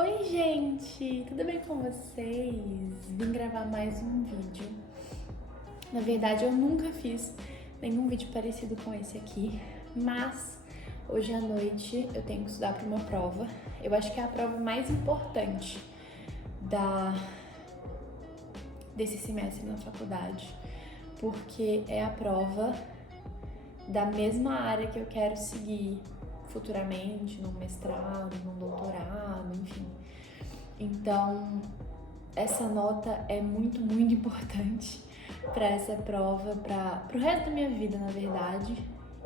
Oi, gente! Tudo bem com vocês? Vim gravar mais um vídeo. Na verdade, eu nunca fiz nenhum vídeo parecido com esse aqui, mas hoje à noite eu tenho que estudar para uma prova. Eu acho que é a prova mais importante desse semestre na faculdade, porque é a prova da mesma área que eu quero seguir futuramente, num mestrado, num doutorado, enfim. Então, essa nota é muito, muito importante para essa prova, para o resto da minha vida, na verdade,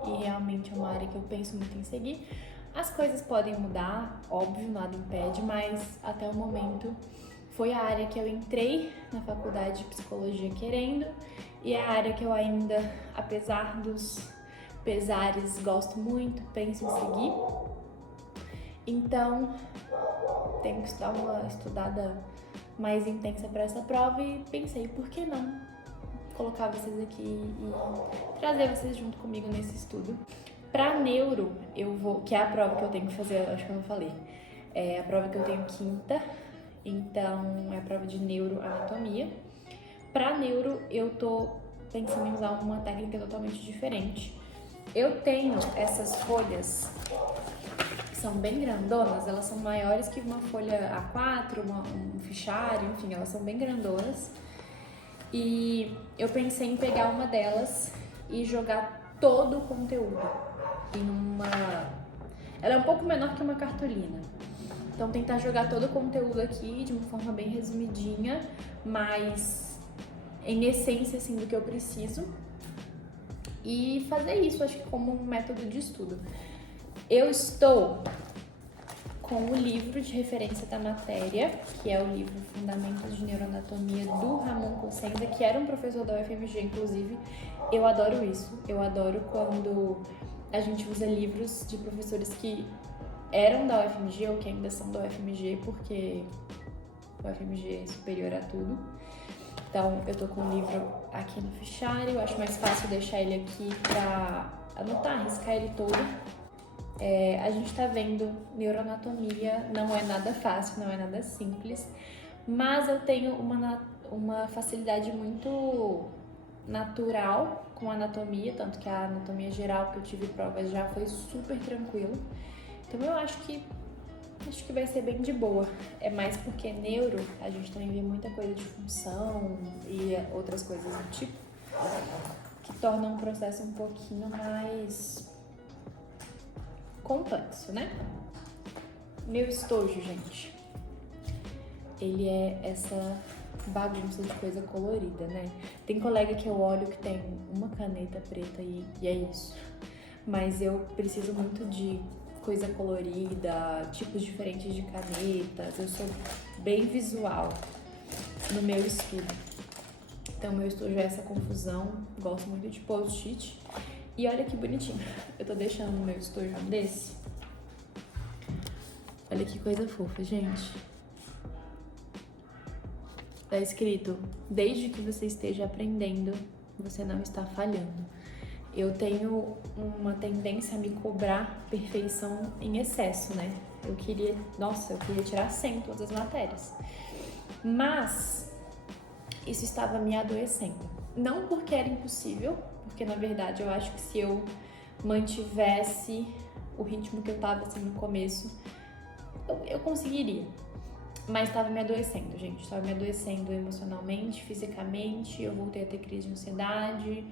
e realmente é uma área que eu penso muito em seguir. As coisas podem mudar, óbvio, nada impede, mas até o momento foi a área que eu entrei na faculdade de psicologia querendo e é a área que eu ainda, apesar dos pesares, gosto muito, penso em seguir. Então, tenho que dar uma estudada mais intensa para essa prova e pensei, por que não colocar vocês aqui e trazer vocês junto comigo nesse estudo. Para neuro, que é a prova que eu tenho que fazer, acho que eu não falei, é a prova que eu tenho quinta, então é a prova de neuroanatomia. Para neuro, eu tô pensando em usar uma técnica totalmente diferente. Eu tenho essas folhas que são bem grandonas, elas são maiores que uma folha A4, um fichário, enfim, elas são bem grandonas. E eu pensei em pegar uma delas e jogar todo o conteúdo em uma... Ela é um pouco menor que uma cartolina. Então tentar jogar todo o conteúdo aqui de uma forma bem resumidinha, mas em essência assim do que eu preciso. E fazer isso, acho que como um método de estudo. Eu estou com o livro de referência da matéria, que é o livro Fundamentos de Neuroanatomia do Ramon Cossenza, que era um professor da UFMG, inclusive. Eu adoro isso. Eu adoro quando a gente usa livros de professores que eram da UFMG ou que ainda são da UFMG, porque o UFMG é superior a tudo. Então, eu tô com o livro aqui no fichário, eu acho mais fácil deixar ele aqui pra anotar, riscar ele todo. A gente tá vendo neuroanatomia, não é nada fácil, não é nada simples, mas eu tenho uma facilidade muito natural com anatomia, tanto que a anatomia geral que eu tive provas já foi super tranquilo. Então eu acho que vai ser bem de boa. É mais porque neuro, a gente também vê muita coisa de função e outras coisas do tipo, que tornam o processo um pouquinho mais complexo, né? Meu estojo, gente, ele é essa bagunça de coisa colorida, né? Tem colega que eu olho que tem uma caneta preta e é isso. Mas eu preciso muito de coisa colorida, tipos diferentes de canetas. Eu sou bem visual no meu estudo. Então, meu estojo é essa confusão. Gosto muito de post-it. E olha que bonitinho. Eu tô deixando no meu estojo um desse. Olha que coisa fofa, gente. Tá escrito: desde que você esteja aprendendo, você não está falhando. Eu tenho uma tendência a me cobrar perfeição em excesso, né? Eu queria tirar 100 em todas as matérias. Mas isso estava me adoecendo. Não porque era impossível, porque na verdade eu acho que se eu mantivesse o ritmo que eu tava assim no começo, eu conseguiria. Mas estava me adoecendo, gente. Estava me adoecendo emocionalmente, fisicamente. Eu voltei a ter crise de ansiedade.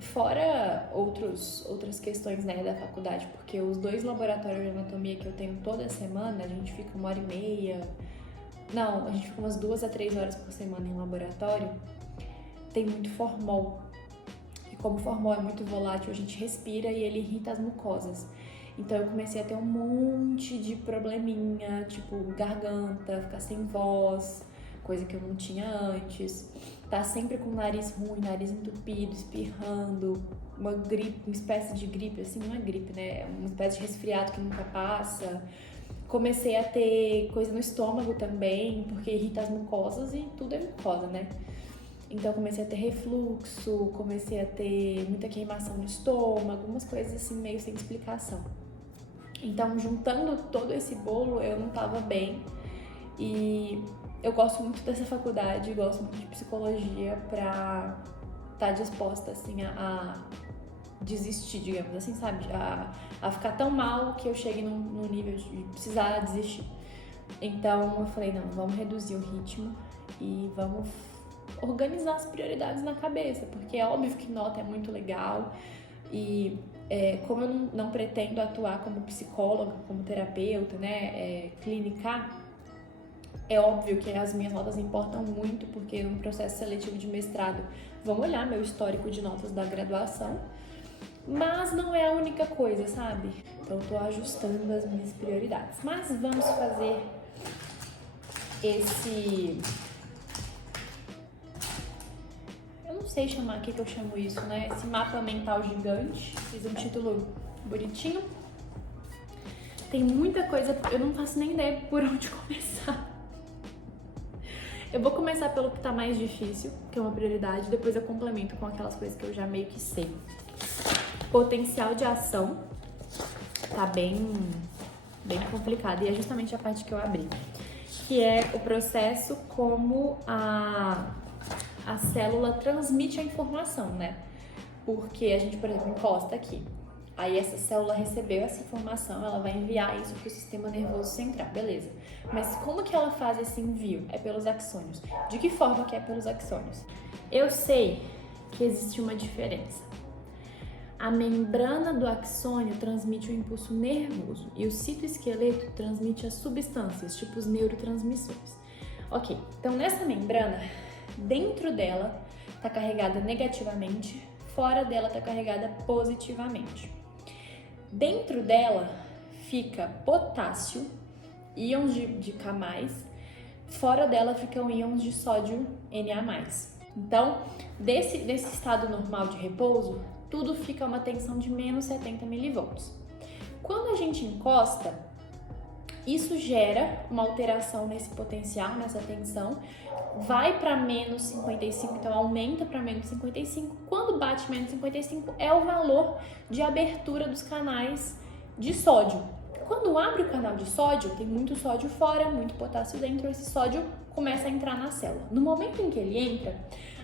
Fora outras questões, né, da faculdade, porque os 2 laboratórios de anatomia que eu tenho toda semana, a gente fica 1h30. Não, a gente fica umas 2 a 3 horas por semana em laboratório. Tem muito formol. E como o formol é muito volátil, a gente respira e ele irrita as mucosas. Então eu comecei a ter um monte de probleminha, tipo garganta, ficar sem voz, coisa que eu não tinha antes. Tá sempre com o nariz ruim, nariz entupido, espirrando, uma gripe, uma espécie de gripe, assim, não é gripe, né? É uma espécie de resfriado que nunca passa. Comecei a ter coisa no estômago também, porque irrita as mucosas e tudo é mucosa, né? Então comecei a ter refluxo, comecei a ter muita queimação no estômago, algumas coisas assim meio sem explicação. Então, juntando todo esse bolo, eu não tava bem. E eu gosto muito dessa faculdade, gosto muito de psicologia pra estar disposta, assim, a desistir, digamos assim, sabe? A ficar tão mal que eu chegue num nível de precisar desistir. Então, eu falei, não, vamos reduzir o ritmo e vamos organizar as prioridades na cabeça, porque é óbvio que nota é muito legal e como eu não pretendo atuar como psicóloga, como terapeuta, né, clinicar, é óbvio que as minhas notas importam muito, porque no processo seletivo de mestrado vão olhar meu histórico de notas da graduação, mas não é a única coisa, sabe? Então eu tô ajustando as minhas prioridades. Mas vamos fazer esse... Eu não sei chamar, o que eu chamo isso, né? Esse mapa mental gigante. Fiz um título bonitinho. Tem muita coisa, eu não faço nem ideia por onde começar. Eu vou começar pelo que tá mais difícil, que é uma prioridade, depois eu complemento com aquelas coisas que eu já meio que sei. Potencial de ação tá bem complicado, e é justamente a parte que eu abri, que é o processo como a célula transmite a informação, né? Porque a gente, por exemplo, encosta aqui. Aí essa célula recebeu essa informação, ela vai enviar isso para o sistema nervoso central, beleza. Mas como que ela faz esse envio? É pelos axônios. De que forma que é pelos axônios? Eu sei que existe uma diferença. A membrana do axônio transmite o impulso nervoso e o citoesqueleto transmite as substâncias, tipo os neurotransmissores. Ok, então nessa membrana, dentro dela está carregada negativamente, fora dela está carregada positivamente. Dentro dela fica potássio, íons de K+, fora dela ficam íons de sódio Na+. Então, desse estado normal de repouso, tudo fica a uma tensão de menos 70 mV. Quando a gente encosta, isso gera uma alteração nesse potencial, nessa tensão, vai para menos 55, então aumenta para menos 55. Quando bate menos 55 é o valor de abertura dos canais de sódio. Quando abre o canal de sódio, tem muito sódio fora, muito potássio dentro, esse sódio começa a entrar na célula. No momento em que ele entra,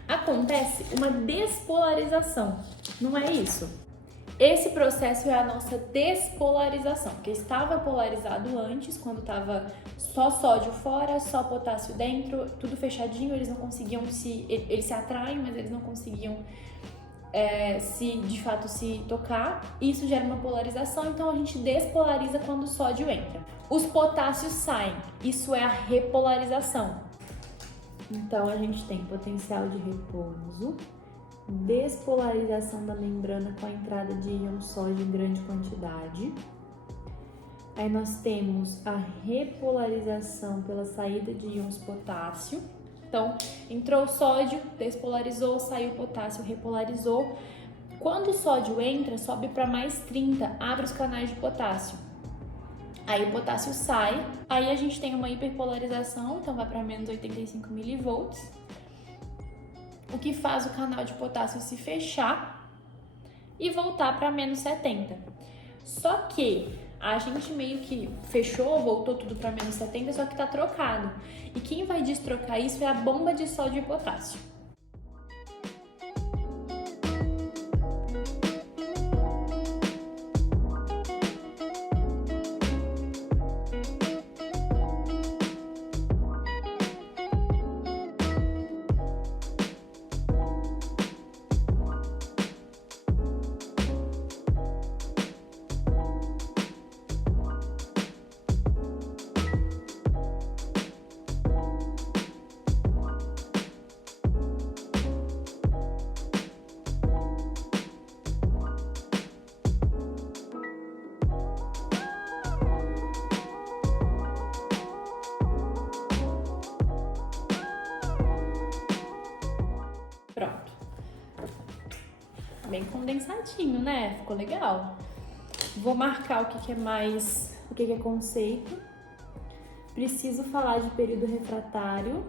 acontece uma despolarização, não é isso? Esse processo é a nossa despolarização, porque estava polarizado antes, quando estava só sódio fora, só potássio dentro, tudo fechadinho, eles não conseguiam eles se atraem, mas eles não conseguiam de fato se tocar. Isso gera uma polarização, então a gente despolariza quando o sódio entra. Os potássios saem, isso é a repolarização. Então a gente tem potencial de repouso, despolarização da membrana com a entrada de íon sódio em grande quantidade. Aí nós temos a repolarização pela saída de íons potássio. Então, entrou o sódio, despolarizou, saiu o potássio, repolarizou. Quando o sódio entra, sobe para mais 30, abre os canais de potássio. Aí o potássio sai, aí a gente tem uma hiperpolarização, então vai para menos 85 mV. O que faz o canal de potássio se fechar e voltar para menos 70. Só que a gente meio que fechou, voltou tudo para menos 70, só que está trocado. E quem vai destrocar isso é a bomba de sódio e potássio. Pronto. Bem condensadinho, né? Ficou legal. Vou marcar o que é mais, o que é conceito. Preciso falar de período refratário.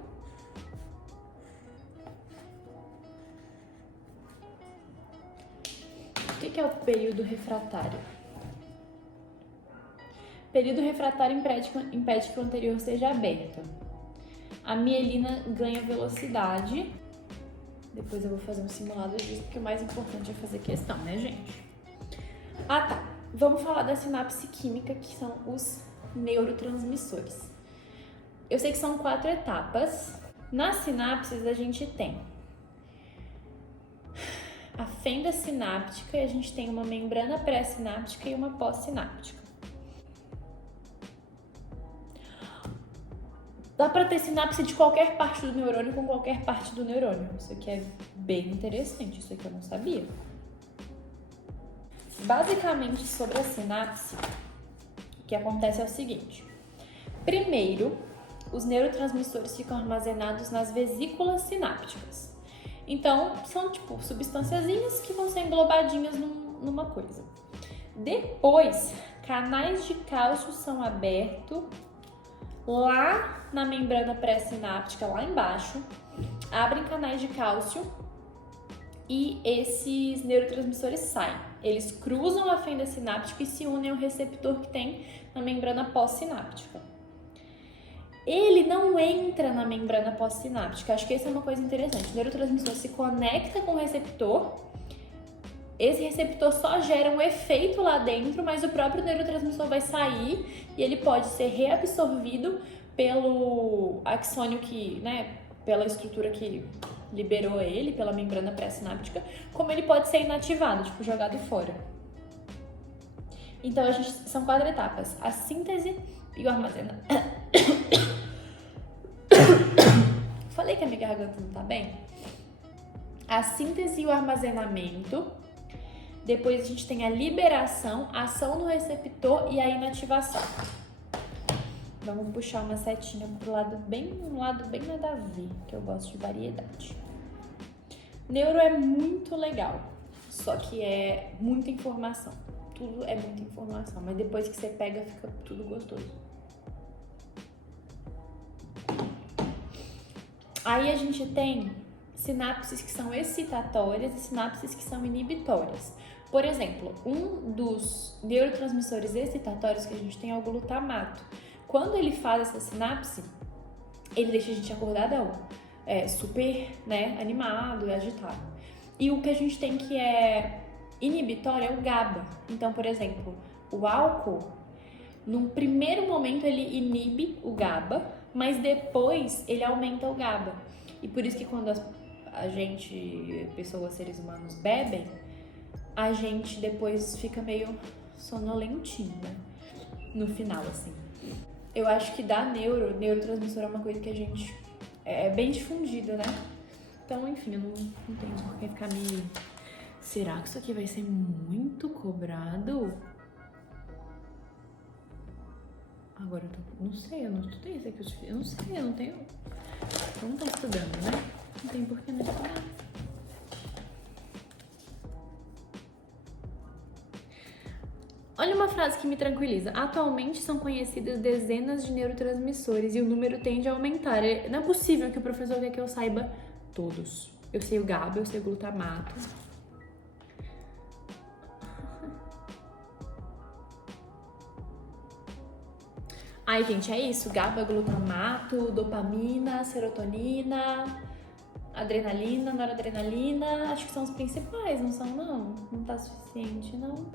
O que é o período refratário? Período refratário impede que o anterior seja aberto. A mielina ganha velocidade. Depois eu vou fazer um simulado disso, porque o mais importante é fazer questão, né, gente? Ah, tá. Vamos falar da sinapse química, que são os neurotransmissores. Eu sei que são 4 etapas. Nas sinapses, a gente tem a fenda sináptica e a gente tem uma membrana pré-sináptica e uma pós-sináptica. Dá para ter sinapse de qualquer parte do neurônio com qualquer parte do neurônio. Isso aqui é bem interessante, isso aqui eu não sabia. Basicamente, sobre a sinapse, o que acontece é o seguinte. Primeiro, os neurotransmissores ficam armazenados nas vesículas sinápticas. Então, são tipo substânciazinhas que vão ser englobadinhas numa coisa. Depois, canais de cálcio são abertos lá na membrana pré-sináptica, lá embaixo, abrem canais de cálcio e esses neurotransmissores saem. Eles cruzam a fenda sináptica e se unem ao receptor que tem na membrana pós-sináptica. Ele não entra na membrana pós-sináptica. Acho que essa é uma coisa interessante. O neurotransmissor se conecta com o receptor. Esse receptor só gera um efeito lá dentro, mas o próprio neurotransmissor vai sair e ele pode ser reabsorvido pelo axônio que, né, pela estrutura que liberou ele, pela membrana pré-sináptica, como ele pode ser inativado, tipo, jogado fora. Então, são 4 etapas. A síntese e o armazenamento. Falei que a minha garganta não tá bem? A síntese e o armazenamento. Depois a gente tem a liberação, a ação no receptor e a inativação. Vamos puxar uma setinha pro lado bem nada a ver, que eu gosto de variedade. Neuro é muito legal, só que é muita informação. Tudo é muita informação, mas depois que você pega, fica tudo gostoso. Aí a gente tem sinapses que são excitatórias e sinapses que são inibitórias. Por exemplo, um dos neurotransmissores excitatórios que a gente tem é o glutamato. Quando ele faz essa sinapse, ele deixa a gente acordadão, super, né, animado e agitado. E o que a gente tem que é inibitório é o GABA. Então, por exemplo, o álcool, num primeiro momento ele inibe o GABA, mas depois ele aumenta o GABA. E por isso que quando a gente, pessoas, seres humanos, bebem, a gente depois fica meio sonolentinho, né? No final, assim. Eu acho que da neurotransmissor é uma coisa que a gente é bem difundida, né? Então, enfim, eu não entendo por que ficar me... Será que isso aqui vai ser muito cobrado? Agora não sei, eu não estudei isso aqui. Eu não sei, eu não tenho... Eu não tô estudando, né? Não tem por que não estudar. Olha uma frase que me tranquiliza. Atualmente são conhecidas dezenas de neurotransmissores e o número tende a aumentar. Não é possível que o professor quer que eu saiba todos. Eu sei o GABA, eu sei o glutamato. Ai, gente, é isso. GABA, glutamato, dopamina, serotonina, adrenalina, noradrenalina. Acho que são os principais, não são, não? Não tá suficiente, não?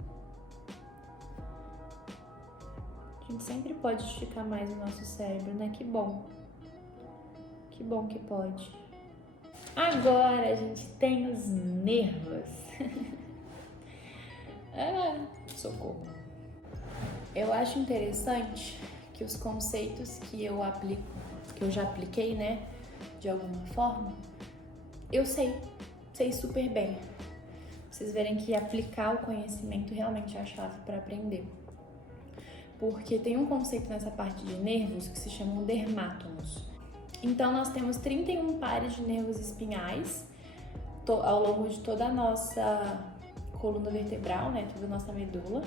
A gente sempre pode esticar mais o nosso cérebro, né? Que bom. Que bom que pode. Agora a gente tem os nervos. Socorro. Eu acho interessante que os conceitos que eu aplico, que eu já apliquei, né? De alguma forma, eu sei super bem. Vocês verem que aplicar o conhecimento realmente é a chave para aprender. Porque tem um conceito nessa parte de nervos que se chamam dermátomos. Então, nós temos 31 pares de nervos espinhais ao longo de toda a nossa coluna vertebral, né, toda a nossa medula.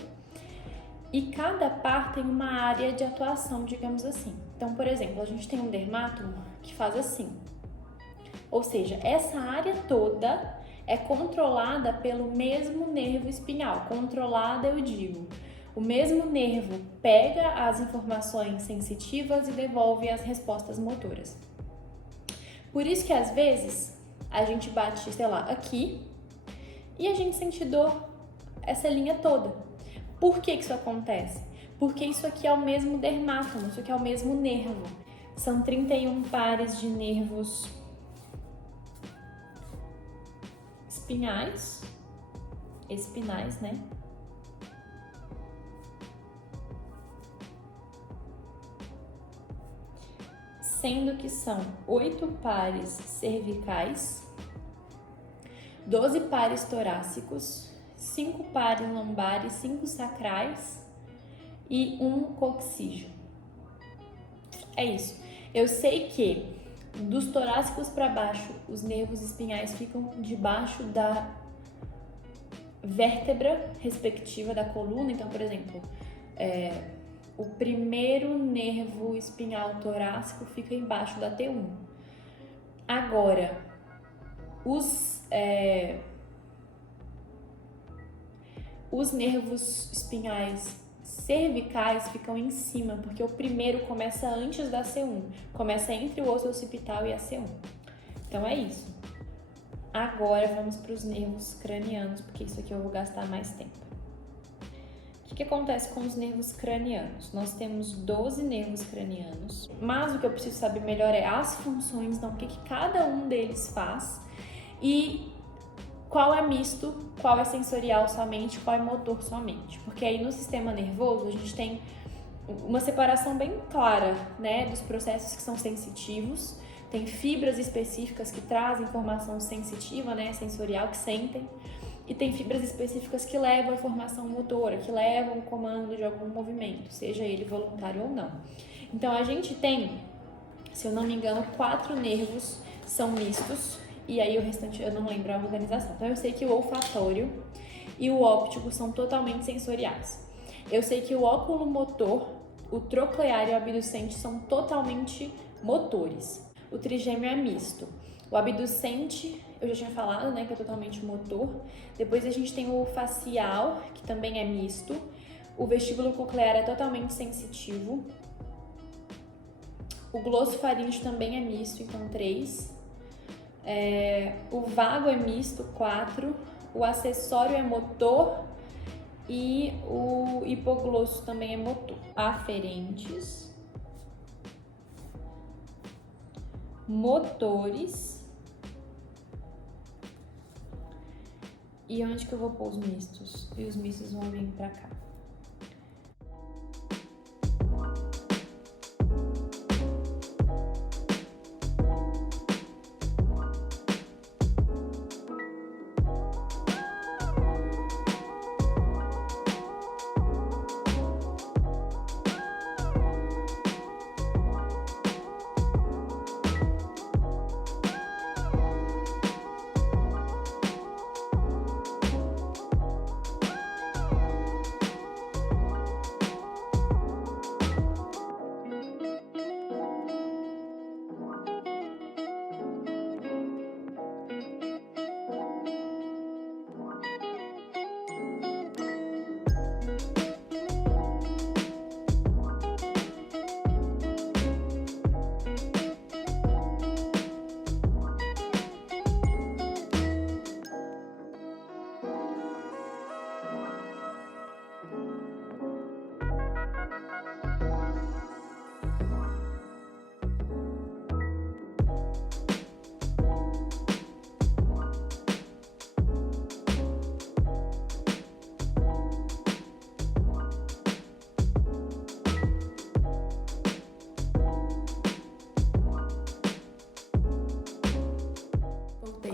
E cada par tem uma área de atuação, digamos assim. Então, por exemplo, a gente tem um dermátomo que faz assim. Ou seja, essa área toda é controlada pelo mesmo nervo espinhal. Controlada, eu digo. O mesmo nervo pega as informações sensitivas e devolve as respostas motoras. Por isso que às vezes a gente bate, sei lá, aqui e a gente sente dor essa linha toda. Por que isso acontece? Porque isso aqui é o mesmo dermátomo, isso aqui é o mesmo nervo. São 31 pares de nervos espinais, né? Sendo que são 8 pares cervicais, 12 pares torácicos, 5 pares lombares, 5 sacrais e 1 coxígeo. É isso. Eu sei que dos torácicos para baixo, os nervos espinhais ficam debaixo da vértebra respectiva da coluna. Então, por exemplo, o primeiro nervo espinhal torácico fica embaixo da T1. Agora, os nervos espinhais cervicais ficam em cima, porque o primeiro começa antes da C1, começa entre o osso occipital e a C1. Então é isso. Agora vamos para os nervos cranianos, porque isso aqui eu vou gastar mais tempo. O que acontece com os nervos cranianos? Nós temos 12 nervos cranianos, mas o que eu preciso saber melhor é as funções, então o que cada um deles faz e qual é misto, qual é sensorial somente, qual é motor somente. Porque aí no sistema nervoso a gente tem uma separação bem clara, né, dos processos que são sensitivos. Tem fibras específicas que trazem informação sensitiva, né, sensorial, que sentem. E tem fibras específicas que levam a informação motora, que levam o comando de algum movimento, seja ele voluntário ou não. Então a gente tem, se eu não me engano, 4 nervos são mistos. E aí o restante eu não lembro a organização. Então eu sei que o olfatório e o óptico são totalmente sensoriais. Eu sei que o oculomotor, o troclear e o abducente são totalmente motores. O trigêmeo é misto. O abducente, eu já tinha falado, né, que é totalmente motor. Depois a gente tem o facial, que também é misto. O vestíbulo coclear é totalmente sensitivo. O glossofaríngeo também é misto, então 3. O vago é misto, 4. O acessório é motor e o hipoglosso também é motor. Aferentes, motores. E onde que eu vou pôr os mistos? E os mistos vão vir pra cá.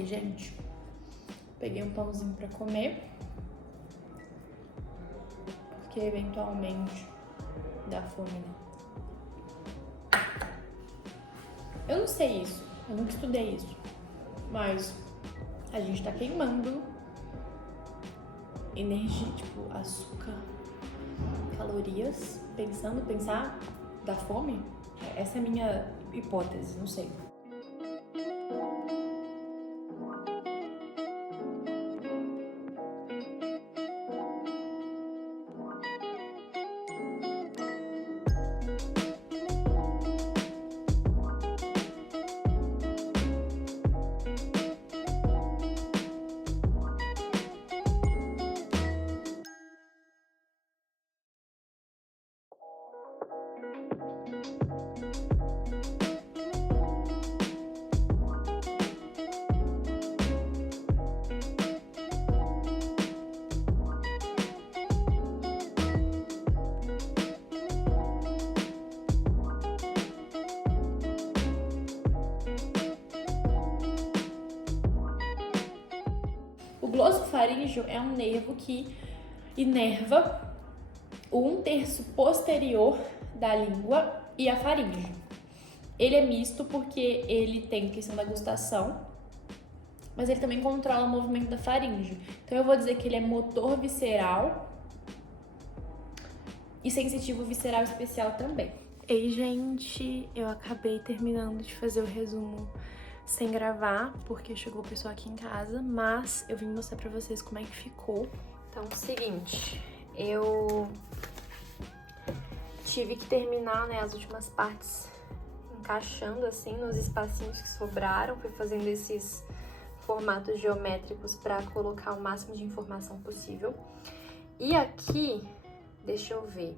Gente, peguei um pãozinho pra comer, porque eventualmente dá fome, né? Eu não sei isso, eu nunca estudei isso, mas a gente tá queimando energia, tipo açúcar, calorias, pensar dá fome? Essa é a minha hipótese, não sei. glossofaríngeo é um nervo que inerva o 1/3 posterior da língua e a faringe. Ele é misto porque ele tem questão da gustação, mas ele também controla o movimento da faringe. Então eu vou dizer que ele é motor visceral e sensitivo visceral especial também. Ei, gente, eu acabei terminando de fazer o resumo sem gravar, porque chegou o pessoal aqui em casa, mas eu vim mostrar pra vocês como é que ficou. Então, seguinte, eu tive que terminar, né, as últimas partes encaixando assim nos espacinhos que sobraram, fui fazendo esses formatos geométricos para colocar o máximo de informação possível. E aqui, deixa eu ver,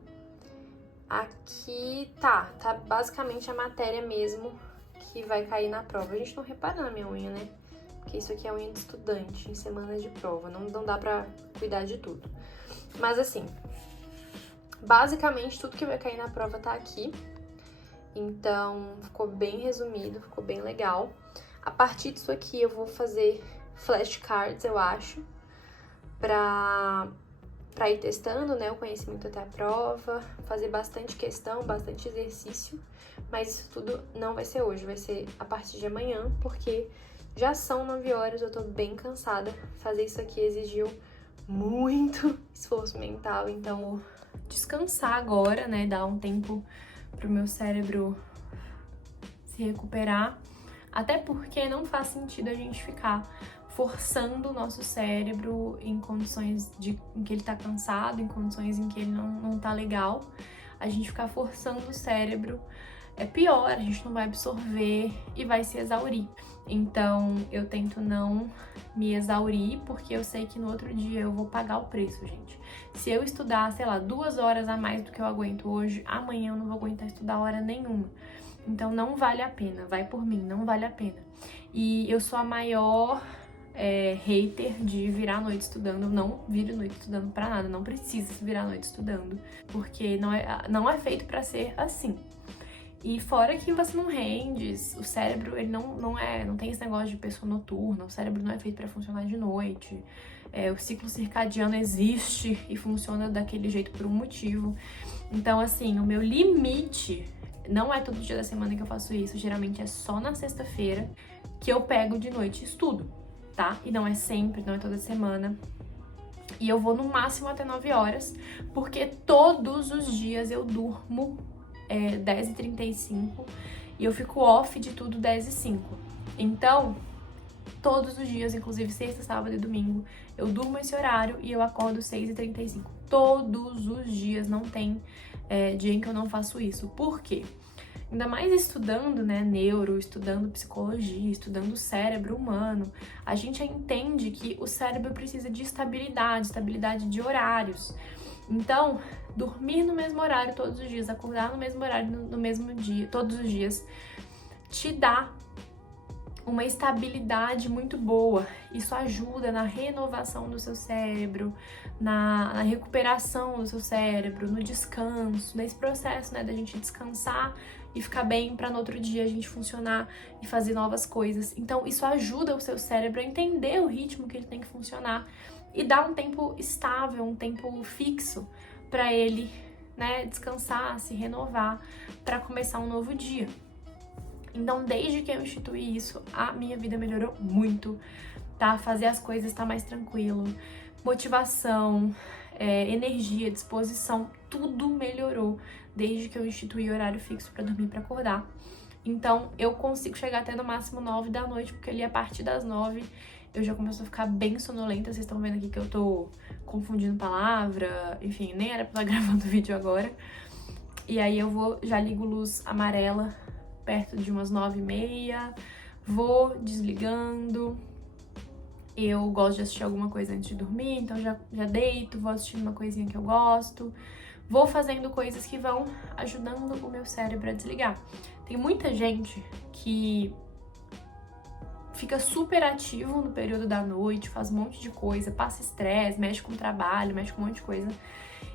aqui tá basicamente a matéria mesmo que vai cair na prova. A gente não repara na minha unha, né? Porque isso aqui é unha de estudante em semana de prova, não dá pra cuidar de tudo. Mas assim, basicamente tudo que vai cair na prova tá aqui. Então, ficou bem resumido, ficou bem legal. A partir disso aqui eu vou fazer flashcards, eu acho, pra ir testando, né, o conhecimento até a prova, fazer bastante questão, bastante exercício, mas isso tudo não vai ser hoje, vai ser a partir de amanhã, porque já são 9 horas, eu tô bem cansada. Fazer isso aqui exigiu muito esforço mental, então vou descansar agora, né, dar um tempo pro meu cérebro se recuperar, até porque não faz sentido a gente ficar forçando o nosso cérebro em condições em que ele tá cansado, em condições em que ele não tá legal. A gente ficar forçando o cérebro é pior, a gente não vai absorver e vai se exaurir. Então, eu tento não me exaurir, porque eu sei que no outro dia eu vou pagar o preço, gente. Se eu estudar, sei lá, 2 horas a mais do que eu aguento hoje, amanhã eu não vou aguentar estudar hora nenhuma. Então, não vale a pena, vai por mim, não vale a pena. E eu sou a maior hater de virar a noite estudando. Eu não viro a noite estudando pra nada, não precisa virar a noite estudando, porque não é feito pra ser assim. E fora que você não rende, o cérebro, ele não tem esse negócio de pessoa noturna, o cérebro não é feito pra funcionar de noite. O ciclo circadiano existe e funciona daquele jeito por um motivo. Então, assim, o meu limite não é todo dia da semana que eu faço isso, geralmente é só na sexta-feira que eu pego de noite e estudo, tá? E não é sempre, não é toda semana. E eu vou no máximo até 9 horas, porque todos os dias eu durmo 10h35 e eu fico off de tudo 10h05. Então, todos os dias, inclusive sexta, sábado e domingo, eu durmo esse horário e eu acordo 6h35. Todos os dias, não tem dia em que eu não faço isso. Por quê? Ainda mais estudando, né, neuro, estudando psicologia, estudando o cérebro humano, a gente entende que o cérebro precisa de estabilidade de horários. Então, dormir no mesmo horário todos os dias, acordar no mesmo horário no mesmo dia, todos os dias, te dá uma estabilidade muito boa. Isso ajuda na renovação do seu cérebro, na recuperação do seu cérebro, no descanso, nesse processo, né, da gente descansar e ficar bem para no outro dia a gente funcionar e fazer novas coisas. Então, isso ajuda o seu cérebro a entender o ritmo que ele tem que funcionar e dar um tempo estável, um tempo fixo para ele, né, descansar, se renovar para começar um novo dia. Então, desde que eu instituí isso, a minha vida melhorou muito, tá? Fazer as coisas tá mais tranquilo, motivação, energia, disposição, tudo melhorou desde que eu instituí horário fixo pra dormir e pra acordar. Então, eu consigo chegar até no máximo 9 da noite, porque ali a partir das 9 eu já começo a ficar bem sonolenta. Vocês estão vendo aqui que eu tô confundindo palavra, enfim, nem era pra estar gravando vídeo agora. E aí eu já ligo luz amarela perto de umas 9h30, vou desligando. Eu gosto de assistir alguma coisa antes de dormir, então já deito, vou assistindo uma coisinha que eu gosto. Vou fazendo coisas que vão ajudando o meu cérebro a desligar. Tem muita gente que fica super ativo no período da noite, faz um monte de coisa, passa estresse, mexe com o trabalho, mexe com um monte de coisa.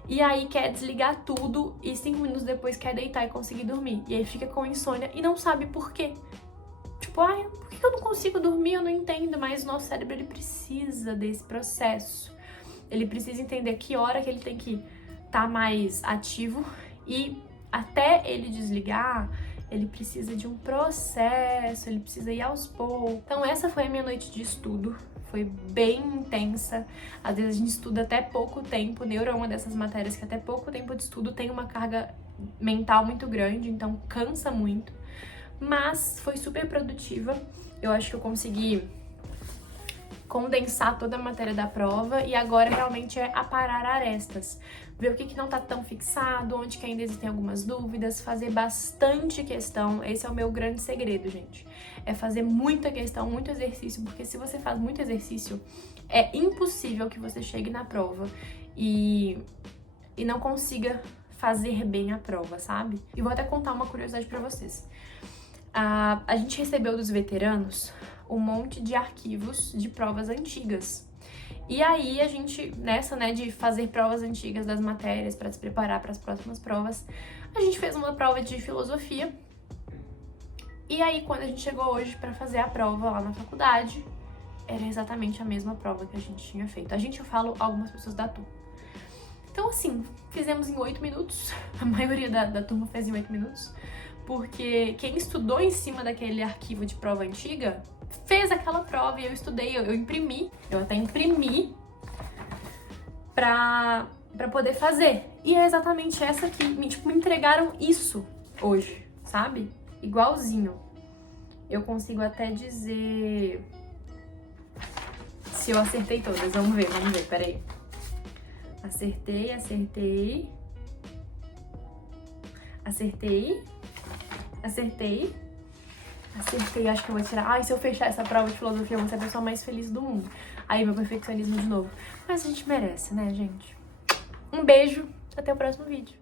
E aí quer desligar tudo e 5 minutos depois quer deitar e conseguir dormir. E aí fica com insônia e não sabe por quê. tipo, ai, por que eu não consigo dormir? Eu não entendo, mas o nosso cérebro, ele precisa desse processo. Ele precisa entender que hora que ele tem que estar mais ativo e até ele desligar, ele precisa de um processo, ele precisa ir aos poucos. Então essa foi a minha noite de estudo, foi bem intensa. Às vezes a gente estuda até pouco tempo, neuro é uma dessas matérias que até pouco tempo de estudo tem uma carga mental muito grande, então cansa muito. Mas foi super produtiva, eu acho que eu consegui condensar toda a matéria da prova e agora realmente é aparar arestas. Ver o que não tá tão fixado, onde que ainda existem algumas dúvidas, fazer bastante questão. Esse é o meu grande segredo, gente. É fazer muita questão, muito exercício, porque se você faz muito exercício, é impossível que você chegue na prova e não consiga fazer bem a prova, sabe? E vou até contar uma curiosidade pra vocês. A gente recebeu dos veteranos um monte de arquivos de provas antigas. E aí a gente, nessa, né, de fazer provas antigas das matérias para se preparar para as próximas provas, a gente fez uma prova de filosofia. E aí quando a gente chegou hoje para fazer a prova lá na faculdade, era exatamente a mesma prova que a gente tinha feito. A gente, eu falo, algumas pessoas da turma. Então assim, fizemos em 8 minutos, a maioria da turma fez em 8 minutos, porque quem estudou em cima daquele arquivo de prova antiga fez aquela prova e eu estudei, eu imprimi, eu até imprimi pra poder fazer. E é exatamente essa aqui, me entregaram isso hoje, sabe? Igualzinho. Eu consigo até dizer se eu acertei todas, vamos ver, peraí. Acertei, acho que eu vou tirar. Ai, se eu fechar essa prova de filosofia, eu vou ser a pessoa mais feliz do mundo. Aí, meu perfeccionismo de novo. Mas a gente merece, né, gente? Um beijo, até o próximo vídeo.